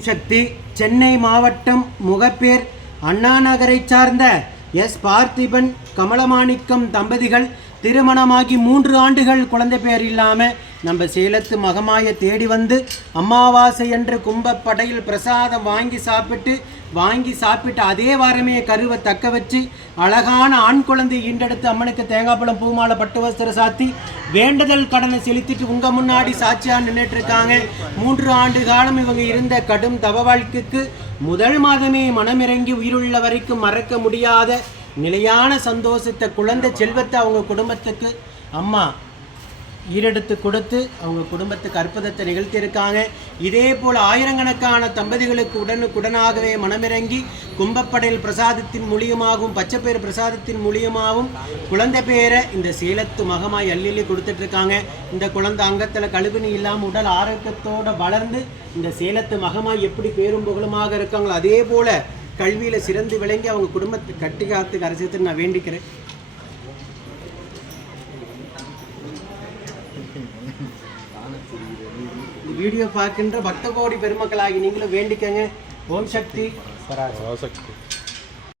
சக்தி சென்னை மாவட்டம் முகப்பேர் அண்ணாநகரை சார்ந்த எஸ். பார்த்திபன் கமலமாணிக்கம் தம்பதிகள் திருமணமாகி மூன்று ஆண்டுகள் குழந்தை பேர் இல்லாமல் நம்ம சேலத்து மகமாய தேடி வந்து அமாவாசை என்று கும்பப்படையில் பிரசாதம் வாங்கி சாப்பிட்டு வாங்கி சாப்பிட்டு அதே வாரமே கருவை தக்க வச்சு அழகான ஆண் குழந்தை ஈண்டெடுத்து அம்மனுக்கு தேங்காய் பழம் பூமாலை பட்டு வஸ்திர சாத்தி வேண்டுதல் கடனை செலுத்திட்டு உங்க முன்னாடி சாட்சியாக நின்றுட்டு இருக்காங்க மூன்று ஆண்டு காலம் இவங்க இருந்த கடும் தவ வாழ்க்கைக்கு முதல் மாதமே மனமிறங்கி உயிருள்ள வரைக்கும் மறக்க முடியாத நிலையான சந்தோஷத்தை குழந்தை செல்வத்தை அவங்க குடும்பத்துக்கு அம்மா ஈரெடுத்து கொடுத்து அவங்க குடும்பத்துக்கு அற்புதத்தை நிகழ்த்தியிருக்காங்க. இதே போல் ஆயிரக்கணக்கான தம்பதிகளுக்கு உடனுக்குடனாகவே மனமிறங்கி கும்பப்படையில் பிரசாதத்தின் மூலியமாகவும் பச்சைப்பேர் பிரசாதத்தின் மூலியமாகவும் குழந்தை பேரை இந்த சேலத்து மகமாய் அள்ளி கொடுத்துட்டு இருக்காங்க இந்த குழந்தை அங்கத்தில் கழுகுனி இல்லாமல் உடல் ஆரோக்கியத்தோட வளர்ந்து இந்த சேலத்து மகமாய் எப்படி பேரும் புகழுமாக இருக்காங்களோ அதே போல கல்வியில் சிறந்து விளங்கி அவங்க குடும்பத்தை கட்டி காத்து அரசியத்தை நான் வேண்டிக்கிறேன். வீடியோ பார்க்கின்ற பக்த கோடி பெருமக்களாகி நீங்களும் வேண்டிக்கங்க. ஓம் சக்தி. பராசக்தி